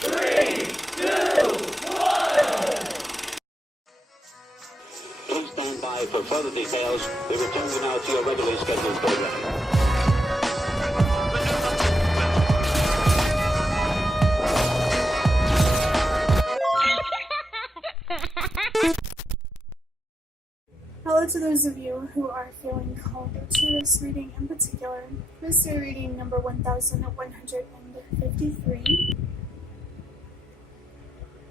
3, 2, 1. Please stand by for further details. We return you now to your regularly scheduled program. Hello to those of you who are feeling called to this reading in particular, mystery reading number 1153.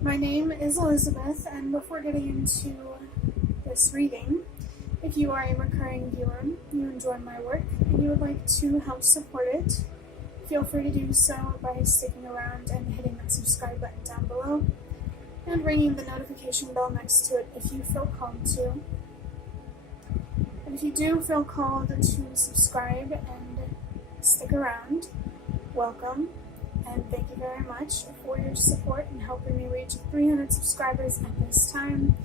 My name is Elizabeth, and before getting into this reading, if you are a recurring viewer, you enjoy my work, and you would like to help support it, feel free to do so by sticking around and hitting that subscribe button down below, and ringing the notification bell next to it if you feel called to. And if you do feel called to subscribe and stick around, welcome, and thank you very much for your support in helping me reach 300 subscribers at this time,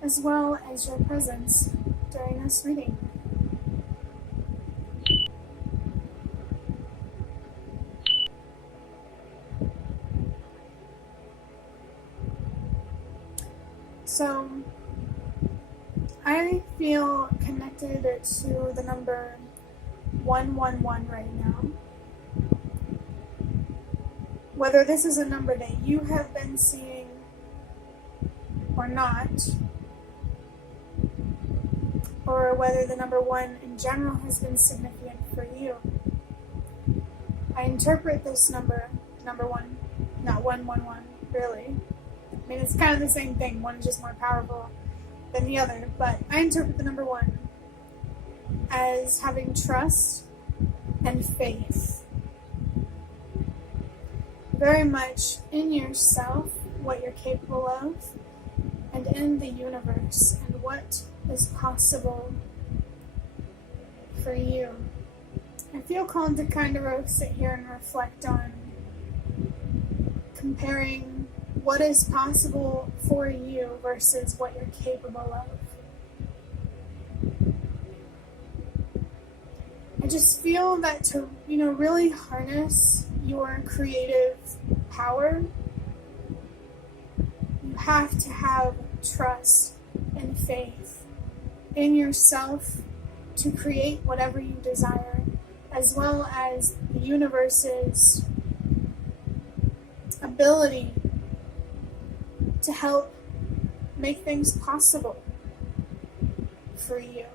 as well as your presence during this reading. So, I feel connected to the number 111 right now. Whether this is a number that you have been seeing or not, or whether the number 1 in general has been significant for you, I interpret this number 1, not 111, really. I mean, it's kind of the same thing. One is just more powerful than the other, but I interpret the number 1 as having trust and faith. Very much in yourself, what you're capable of, and in the universe, and what is possible for you. I feel called to kind of sit here and reflect on comparing what is possible for you versus what you're capable of. I just feel that to, really harness your creative power, you have to have trust and faith in yourself to create whatever you desire, as well as the universe's ability to help make things possible for you.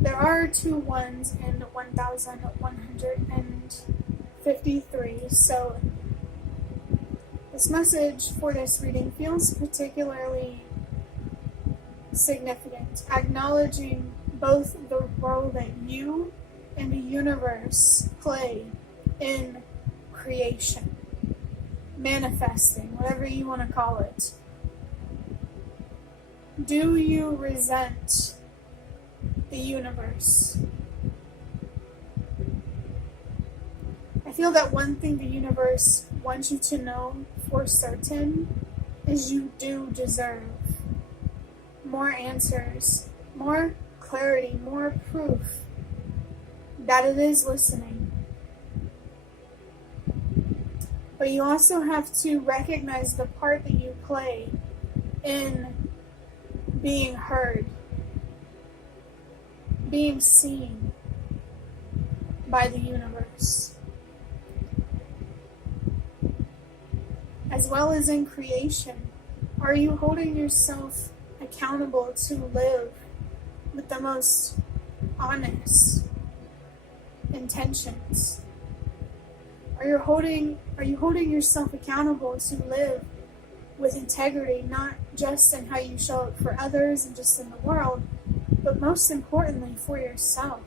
There are 2 1s in 1153, so this message for this reading feels particularly significant, acknowledging both the role that you and the universe play in creation, manifesting, whatever you want to call it. Do you resent the universe? I feel that one thing the universe wants you to know for certain is you do deserve more answers, more clarity, more proof that it is listening. But you also have to recognize the part that you play in being heard, being seen by the universe, as well as in creation. Are you holding yourself accountable to live with the most honest intentions? Are you holding yourself accountable to live with integrity, not just in how you show up for others and just in the world, but most importantly for yourself?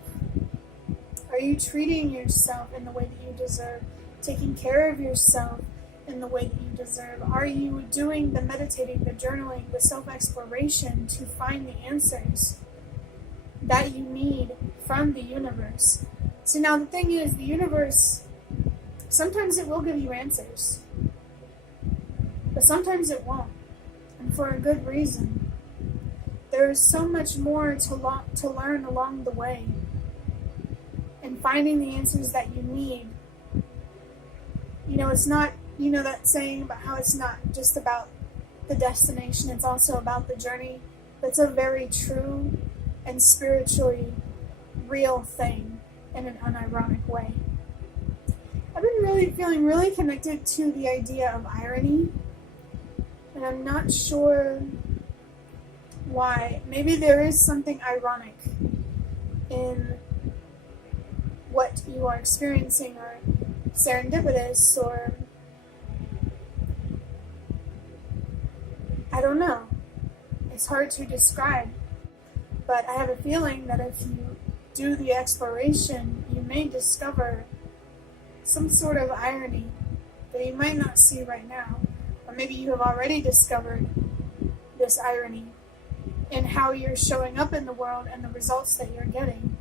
Are you treating yourself in the way that you deserve, taking care of yourself in the way that you deserve? Are you doing the meditating, the journaling, the self-exploration to find the answers that you need from the universe? So now the thing is, the universe, sometimes it will give you answers, but sometimes it won't, and for a good reason. There is so much more to learn along the way, and finding the answers that you need it's not, that saying about how it's not just about the destination, it's also about the journey. That's a very true and spiritually real thing in an unironic way. I've been feeling really connected to the idea of irony, and I'm not sure why. Maybe there is something ironic in what you are experiencing, or serendipitous, or I don't know. It's hard to describe, but I have a feeling that if you do the exploration, you may discover some sort of irony that you might not see right now. Or maybe you have already discovered this irony in how you're showing up in the world and the results that you're getting.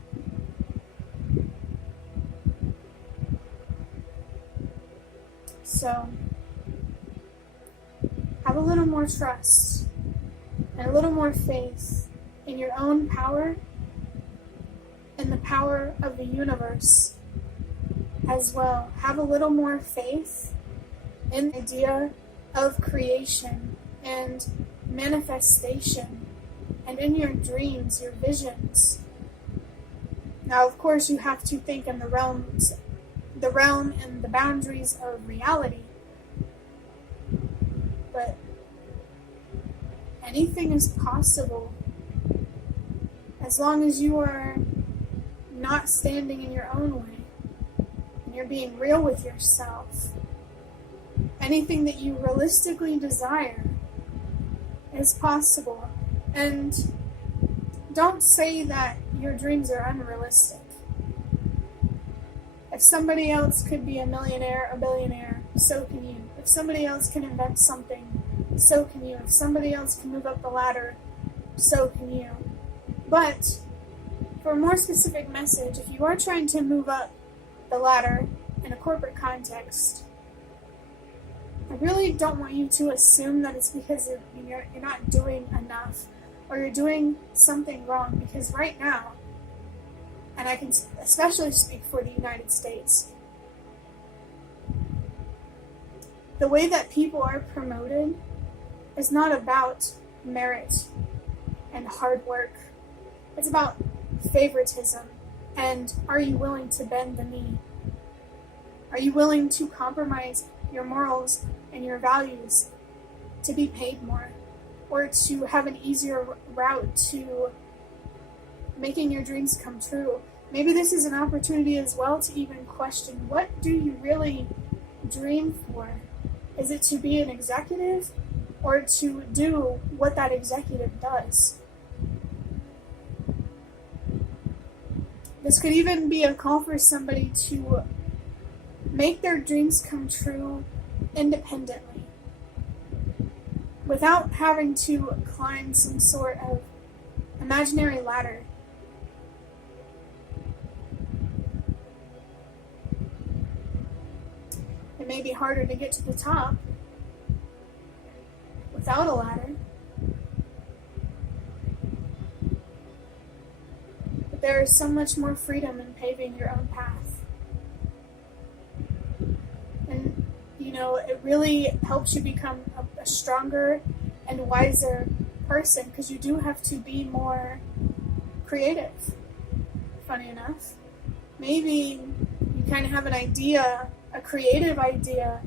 So, have a little more trust and a little more faith in your own power and the power of the universe as well. Have a little more faith in the idea of creation and manifestation, and in your dreams, your visions. Now, of course, you have to think in the realm and the boundaries of reality, but anything is possible as long as you are not standing in your own way and you're being real with yourself. Anything that you realistically desire is possible. And don't say that your dreams are unrealistic. If somebody else could be a millionaire, a billionaire, so can you. If somebody else can invent something, so can you. If somebody else can move up the ladder, so can you. But for a more specific message, if you are trying to move up the ladder in a corporate context, I really don't want you to assume that it's because you're not doing enough, or you're doing something wrong, because right now, and I can especially speak for the United States, the way that people are promoted is not about merit and hard work. It's about favoritism, and are you willing to bend the knee? Are you willing to compromise your morals and your values to be paid more, or to have an easier route to making your dreams come true? Maybe this is an opportunity as well to even question, what do you really dream for? Is it to be an executive, or to do what that executive does? This could even be a call for somebody to make their dreams come true independently, without having to climb some sort of imaginary ladder. It may be harder to get to the top without a ladder, but there is so much more freedom in paving your own path. And it really helps you become a stronger and wiser person, because you do have to be more creative. Funny enough, maybe you kind of have an idea, a creative idea,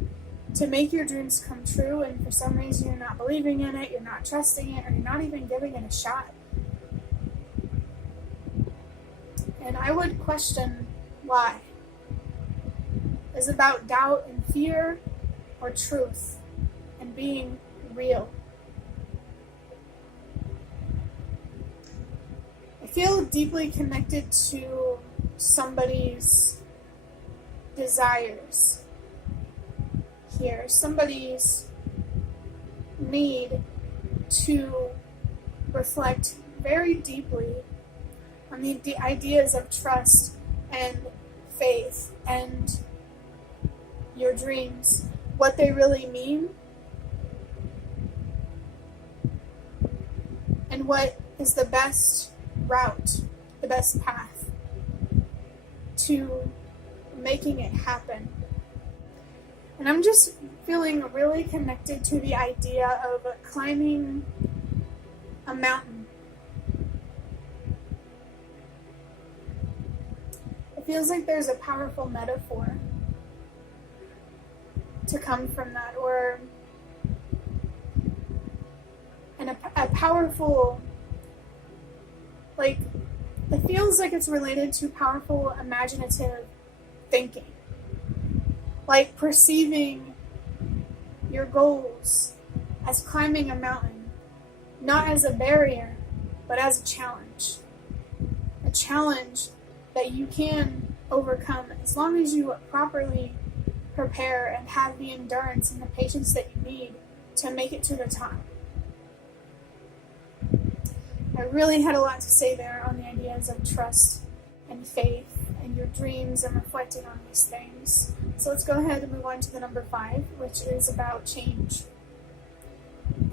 to make your dreams come true, and for some reason you're not believing in it, you're not trusting it, or you're not even giving it a shot. And I would question why. Is it about doubt and fear, or truth and being real? I feel deeply connected to somebody's desires here, somebody's need to reflect very deeply on the ideas of trust and faith and your dreams, what they really mean, and what is the best route, the best path to making it happen. And I'm just feeling really connected to the idea of climbing a mountain. It feels like there's a powerful metaphor to come from that, or a powerful, like, it feels like it's related to powerful imaginative thinking, like perceiving your goals as climbing a mountain, not as a barrier, but as a challenge that you can overcome as long as you properly prepare and have the endurance and the patience that you need to make it to the top. I really had a lot to say there on the ideas of trust and faith and your dreams and reflecting on these things. So let's go ahead and move on to the number 5, which is about change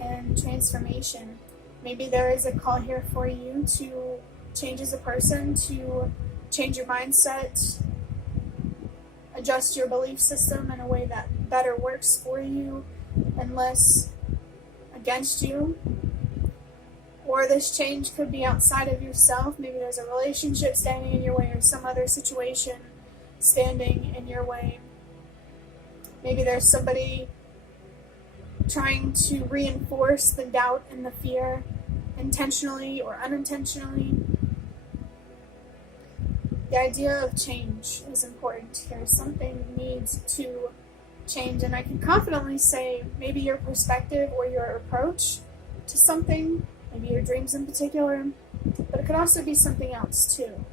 and transformation. Maybe there is a call here for you to change as a person, to change your mindset, adjust your belief system in a way that better works for you and less against you. Or this change could be outside of yourself. Maybe there's a relationship standing in your way or some other situation standing in your way. Maybe there's somebody trying to reinforce the doubt and the fear intentionally or unintentionally. The idea of change is important here. Something needs to change, and I can confidently say maybe your perspective or your approach to something, maybe your dreams in particular, but it could also be something else too.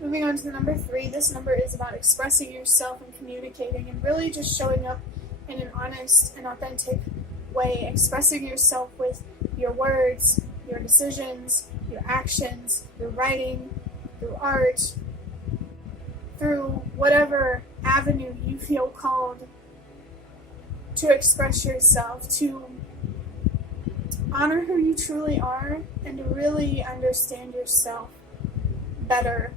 Moving on to the number 3, this number is about expressing yourself and communicating and really just showing up in an honest and authentic way, expressing yourself with your words, your decisions, your actions, your writing, through art, through whatever avenue you feel called to express yourself, to honor who you truly are and to really understand yourself better,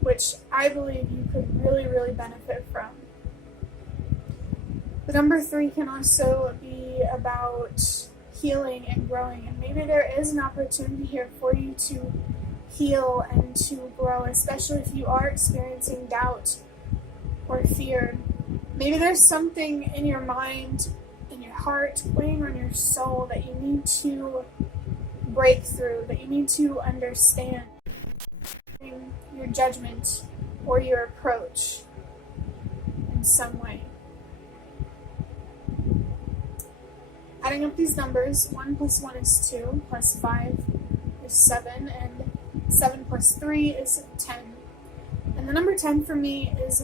which I believe you could really, really benefit from. The number 3 can also be about healing and growing, and maybe there is an opportunity here for you to heal and to grow, especially if you are experiencing doubt or fear. Maybe there's something in your mind, in your heart, weighing on your soul that you need to break through, that you need to understand. Your judgment or your approach in some way. Adding up these numbers, 1 + 1 is 2, + 5 is 7, and 7 + 3 is 10. And the number 10 for me is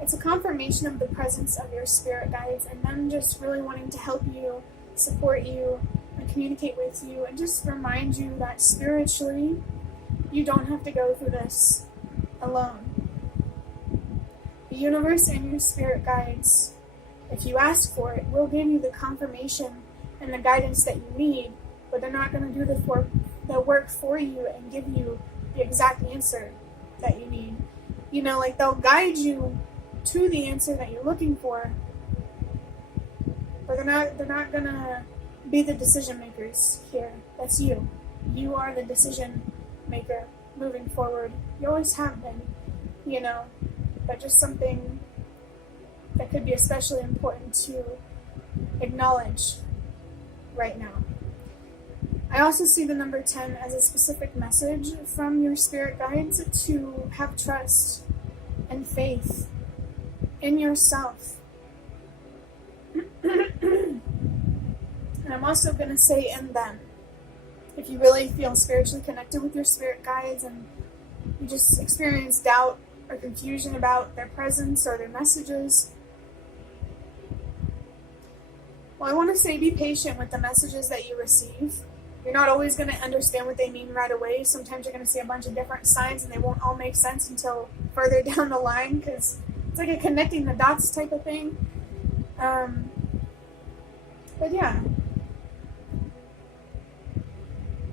it's a confirmation of the presence of your spirit guides and them just really wanting to help you, support you, and communicate with you, and just remind you that spiritually, you don't have to go through this alone. The universe and your spirit guides, if you ask for it, will give you the confirmation and the guidance that you need, but they're not going to do the work for you and give you the exact answer that you need. You know, like they'll guide you to the answer that you're looking for, but they're not going to be the decision makers here. That's you. You are the decision maker moving forward. You always have been, you know, but just something that could be especially important to acknowledge right now. I also see the number 10 as a specific message from your spirit guides to have trust and faith in yourself. And I'm also going to say in them. If you really feel spiritually connected with your spirit guides and you just experience doubt or confusion about their presence or their messages, well, I want to say be patient with the messages that you receive. You're not always going to understand what they mean right away. Sometimes you're going to see a bunch of different signs and they won't all make sense until further down the line, because it's like a connecting the dots type of thing. But yeah.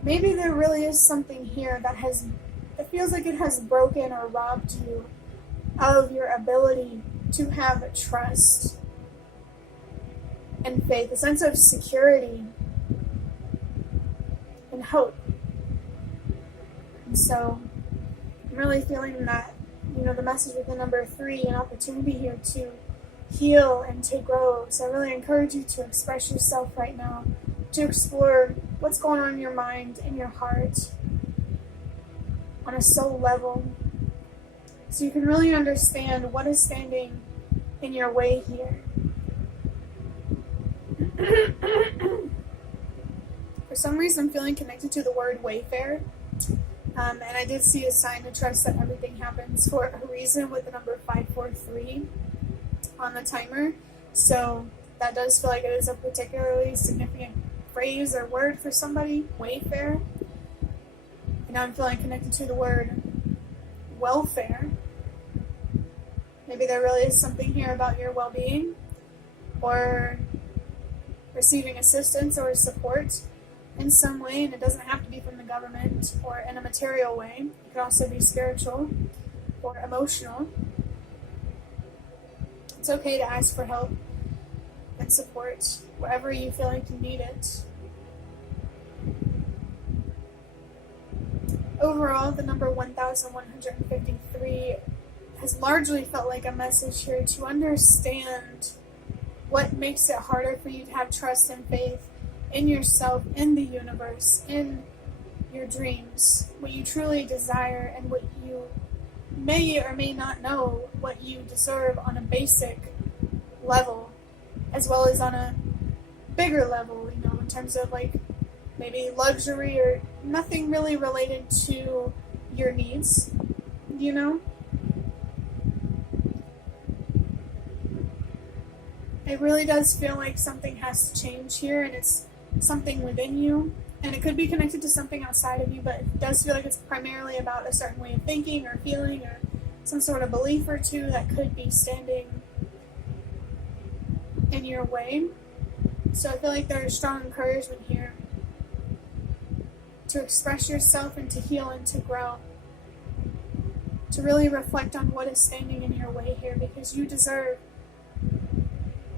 Maybe there really is something here that it feels like it has broken or robbed you of your ability to have trust and faith, a sense of security and hope. And so I'm really feeling that, the message with the number 3, an opportunity here to heal and to grow. So I really encourage you to express yourself right now, to explore what's going on in your mind, in your heart, on a soul level, so you can really understand what is standing in your way here. For some reason, I'm feeling connected to the word wayfair. And I did see a sign to trust that everything happens for a reason with the number 543 on the timer. So that does feel like it is a particularly significant phrase or word for somebody, wayfair. And now I'm feeling connected to the word welfare. Maybe there really is something here about your well-being or receiving assistance or support in some way, and it doesn't have to be from the government or in a material way. It could also be spiritual or emotional. It's okay to ask for help and support wherever you feel like you need it. Overall, the number 1153 has largely felt like a message here to understand what makes it harder for you to have trust and faith in yourself, in the universe, in your dreams, what you truly desire, and what you may or may not know what you deserve on a basic level, as well as on a bigger level, in terms of like maybe luxury or nothing really related to your needs, It really does feel like something has to change here, and it's something within you, and it could be connected to something outside of you, but it does feel like it's primarily about a certain way of thinking or feeling or some sort of belief or two that could be standing in your way. So I feel like there's strong encouragement here to express yourself and to heal and to grow, to really reflect on what is standing in your way here, because you deserve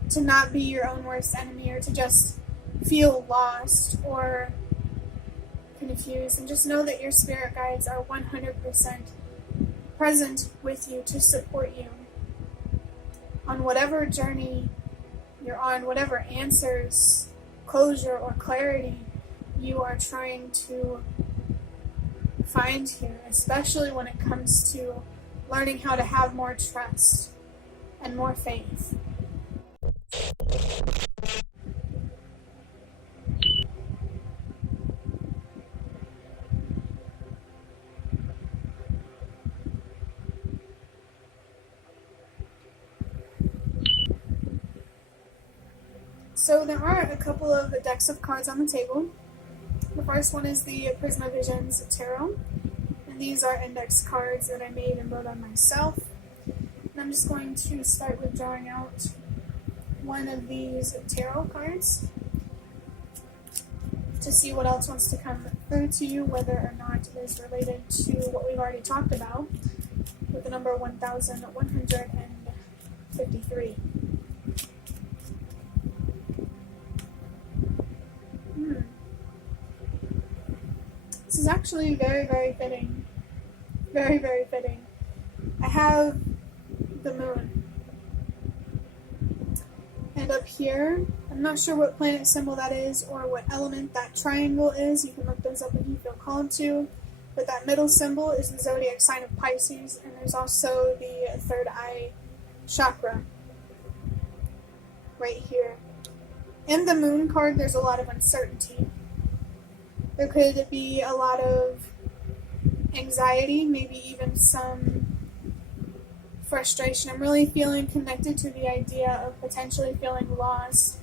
to not be your own worst enemy or to just feel lost or confused, and just know that your spirit guides are 100% present with you to support you on whatever journey you're on, whatever answers, closure, or clarity you are trying to find here, especially when it comes to learning how to have more trust and more faith. So there are a couple of decks of cards on the table. The first one is the Prisma Visions Tarot, and these are index cards that I made and wrote on myself. And I'm just going to start with drawing out one of these tarot cards to see what else wants to come through to you, whether or not it is related to what we've already talked about with the number 1153. This is actually very, very fitting. Very, very fitting. I have the moon. And up here, I'm not sure what planet symbol that is or what element that triangle is. You can look those up if you feel called to. But that middle symbol is the zodiac sign of Pisces, and there's also the third eye chakra right here. In the moon card, there's a lot of uncertainty. There could be a lot of anxiety, maybe even some frustration. I'm really feeling connected to the idea of potentially feeling lost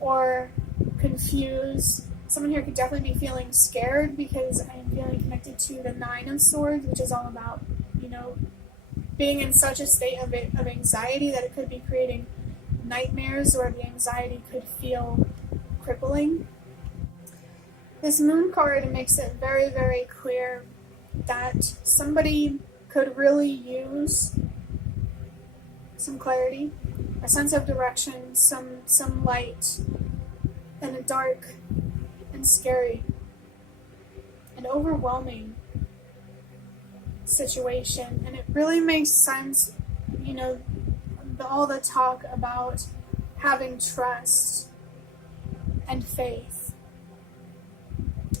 or confused. Someone here could definitely be feeling scared, because I am feeling connected to the 9 of Swords, which is all about, being in such a state of anxiety that it could be creating nightmares, or the anxiety could feel crippling. This moon card makes it very, very clear that somebody could really use some clarity, a sense of direction, some light, in a dark and scary and overwhelming situation. And it really makes sense, all the talk about having trust and faith.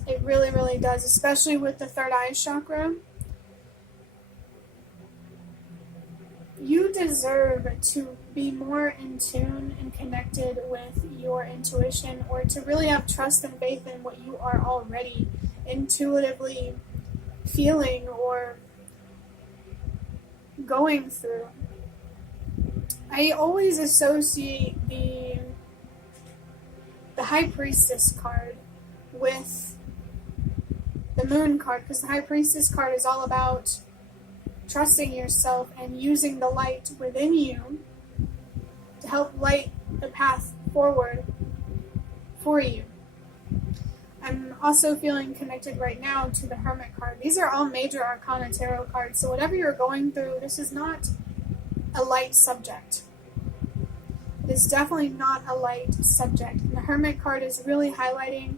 It really, really does, especially with the third eye chakra. You deserve to be more in tune and connected with your intuition, or to really have trust and faith in what you are already intuitively feeling or going through. I always associate the High Priestess card with the Moon card, because the High Priestess card is all about trusting yourself and using the light within you to help light the path forward for you. I'm also feeling connected right now to the Hermit card. These are all major arcana tarot cards, so whatever you're going through, this is not a light subject. It is definitely not a light subject. And the Hermit card is really highlighting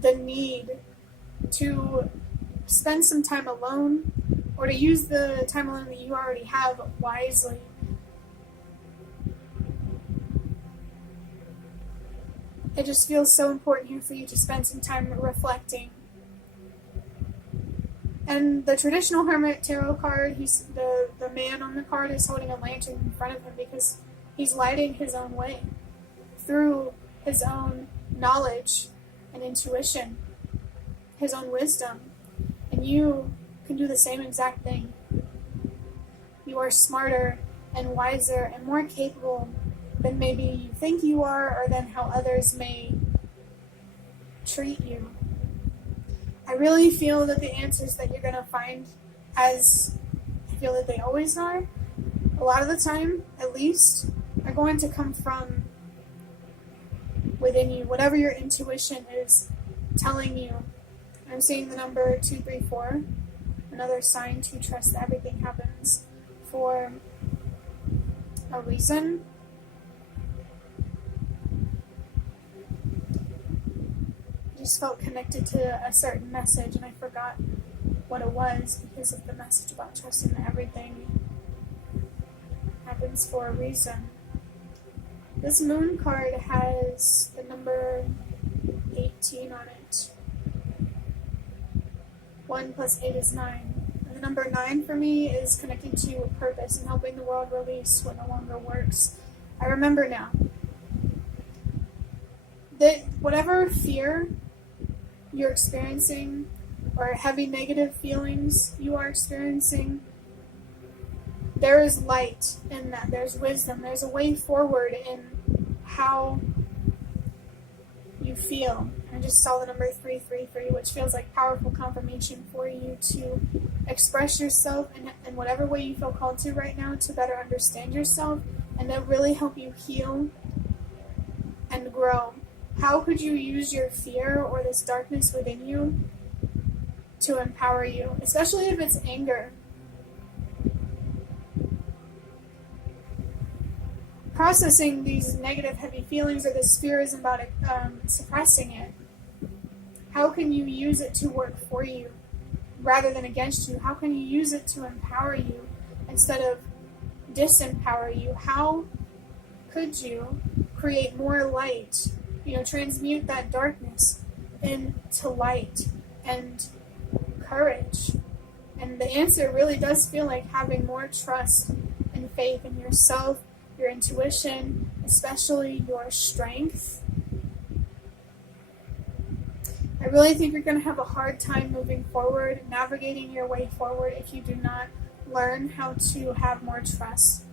the need to spend some time alone, or to use the time alone that you already have wisely. It just feels so important here for you to spend some time reflecting. And the traditional Hermit tarot card, the man on the card is holding a lantern in front of him because he's lighting his own way through his own knowledge and intuition, his own wisdom. And you can do the same exact thing. You are smarter and wiser and more capable than maybe you think you are, or than how others may treat you. I really feel that the answers that you're going to find, as I feel that they always are, a lot of the time, at least, are going to come from within you, whatever your intuition is telling you. I'm seeing the number 234, another sign to trust that everything happens for a reason. I just felt connected to a certain message, and I forgot what it was because of the message about trusting that everything happens for a reason. This Moon card has the number 18 on it. 1 plus 8 is 9. And the number 9 for me is connecting to a purpose and helping the world release what no longer works. I remember now that whatever fear you're experiencing, or heavy negative feelings you are experiencing, there is light in that. There's wisdom. There's a way forward in how you feel. I just saw the number 333, which feels like powerful confirmation for you to express yourself in whatever way you feel called to right now, to better understand yourself and to really help you heal and grow. How could you use your fear or this darkness within you to empower you, especially if it's anger? Processing these negative, heavy feelings, or this fear isn't about suppressing it. How can you use it to work for you rather than against you? How can you use it to empower you instead of disempower you? How could you create more light? Transmute that darkness into light and courage. And the answer really does feel like having more trust and faith in yourself, your intuition, especially your strength. I really think you're going to have a hard time moving forward, navigating your way forward, if you do not learn how to have more trust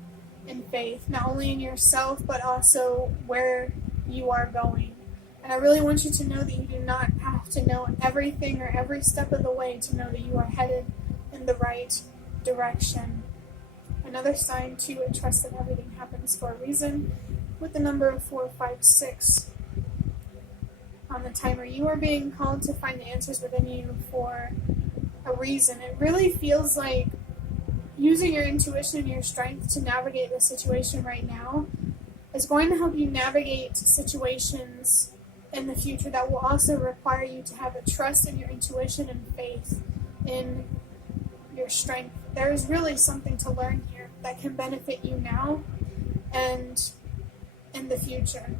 and faith, not only in yourself, but also where you are going. And I really want you to know that you do not have to know everything or every step of the way to know that you are headed in the right direction. Another sign to trust that everything happens for a reason, with the number 456 on the timer. You are being called to find the answers within you for a reason. It really feels like using your intuition and your strength to navigate the situation right now is going to help you navigate situations in the future that will also require you to have a trust in your intuition and faith in your strength. There is really something to learn here that can benefit you now and in the future.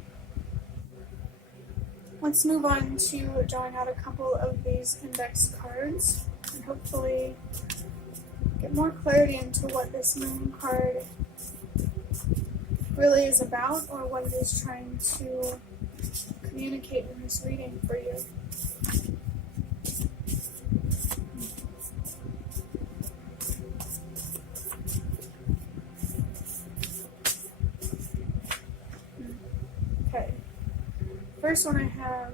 Let's move on to drawing out a couple of these index cards and hopefully get more clarity into what this moon card really is about, or what it is trying to communicate in this reading for you. Okay. First one I have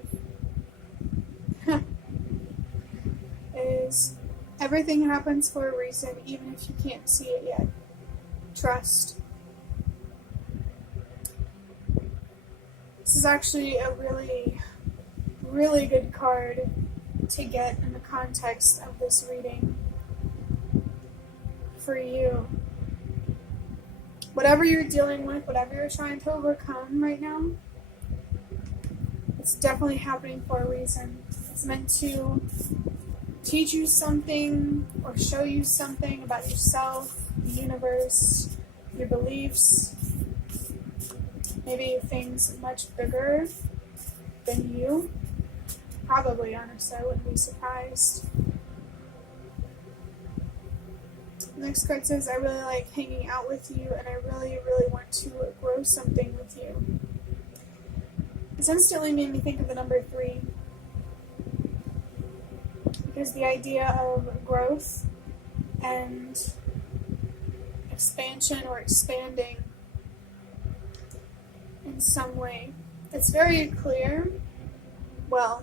is everything happens for a reason, even if you can't see it yet. Trust. This is actually a really, really good card to get in the context of this reading for you. Whatever you're dealing with, whatever you're trying to overcome right now, it's definitely happening for a reason. It's meant to teach you something or show you something about yourself, the universe, your beliefs, maybe things much bigger than you. Probably, honestly, I wouldn't be surprised. The next card says, I really like hanging out with you, and I really, really want to grow something with you. This instantly made me think of the number 3. Because the idea of growth and expansion or expanding in some way. It's very clear. Well,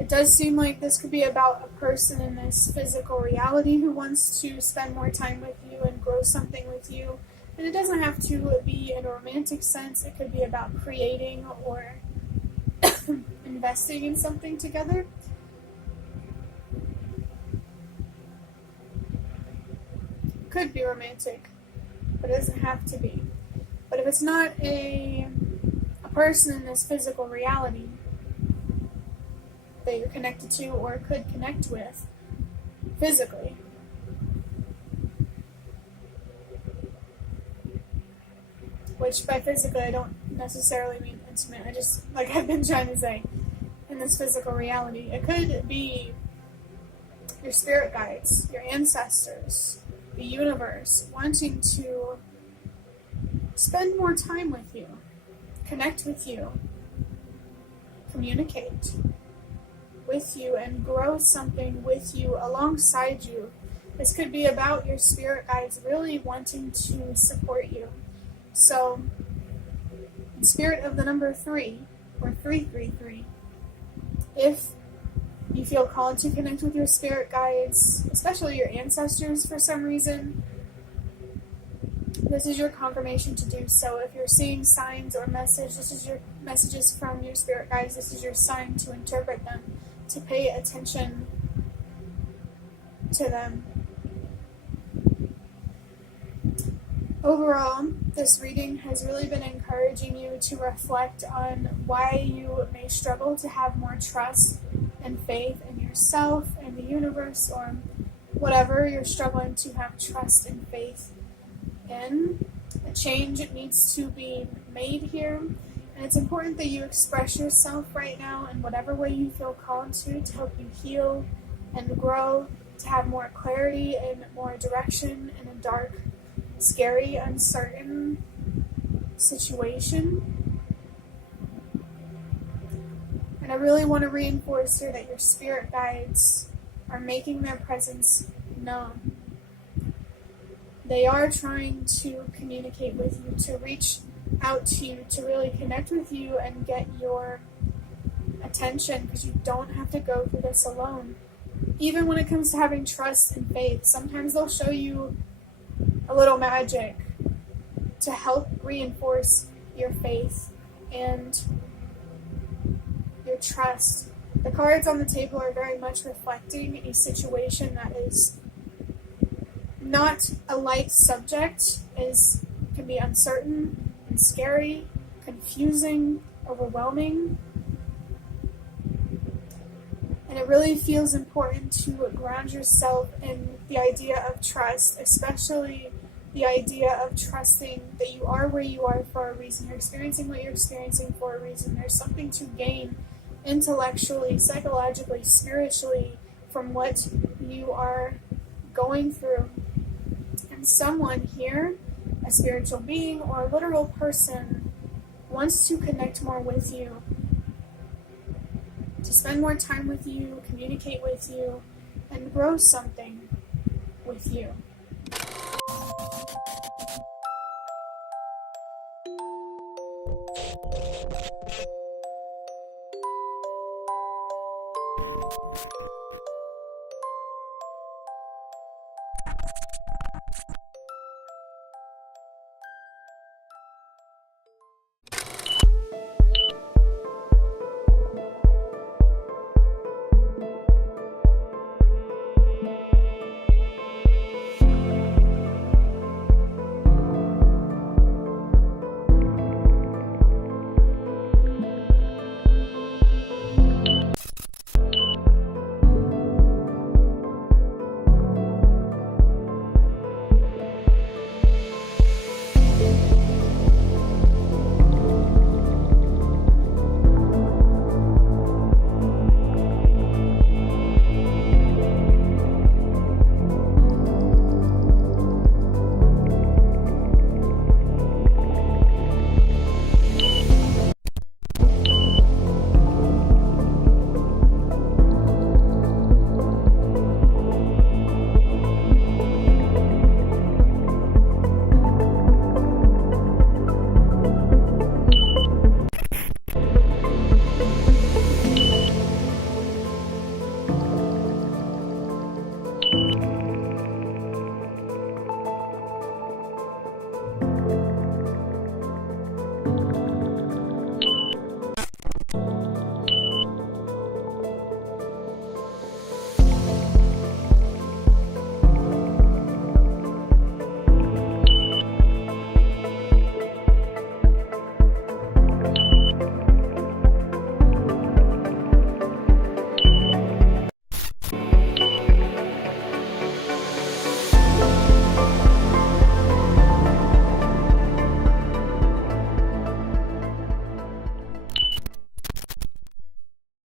it does seem like this could be about a person in this physical reality who wants to spend more time with you and grow something with you. And it doesn't have to be in a romantic sense. It could be about creating or investing in something together. Could be romantic, but it doesn't have to be. But if it's not a person in this physical reality that you're connected to or could connect with physically, which by physically I don't necessarily mean intimate, I just, like I've been trying to say, in this physical reality, it could be your spirit guides, your ancestors, the universe, wanting to spend more time with you, connect with you, communicate with you, and grow something with you, alongside you. This could be about your spirit guides really wanting to support you. So, in spirit of the number 3, or 333, if you feel called to connect with your spirit guides, especially your ancestors for some reason, this is your confirmation to do so. If you're seeing signs or this is your messages from your spirit guides, this is your sign to interpret them, to pay attention to them. Overall, this reading has really been encouraging you to reflect on why you may struggle to have more trust and faith in yourself and the universe, or whatever you're struggling to have trust and faith in. A change needs to be made here, and it's important that you express yourself right now in whatever way you feel called to help you heal and grow, to have more clarity and more direction in a dark, scary, uncertain situation. And I really want to reinforce here that your spirit guides are making their presence known. They are trying to communicate with you, to reach out to you, to really connect with you and get your attention, because you don't have to go through this alone. Even when it comes to having trust and faith, sometimes they'll show you a little magic to help reinforce your faith and your trust. The cards on the table are very much reflecting a situation that is not a light subject can be uncertain and scary, confusing, overwhelming. And it really feels important to ground yourself in the idea of trust, especially the idea of trusting that you are where you are for a reason. You're experiencing what you're experiencing for a reason. There's something to gain intellectually, psychologically, spiritually from what you are going through. And someone here, a spiritual being or a literal person, wants to connect more with you, to spend more time with you, communicate with you, and grow something with you.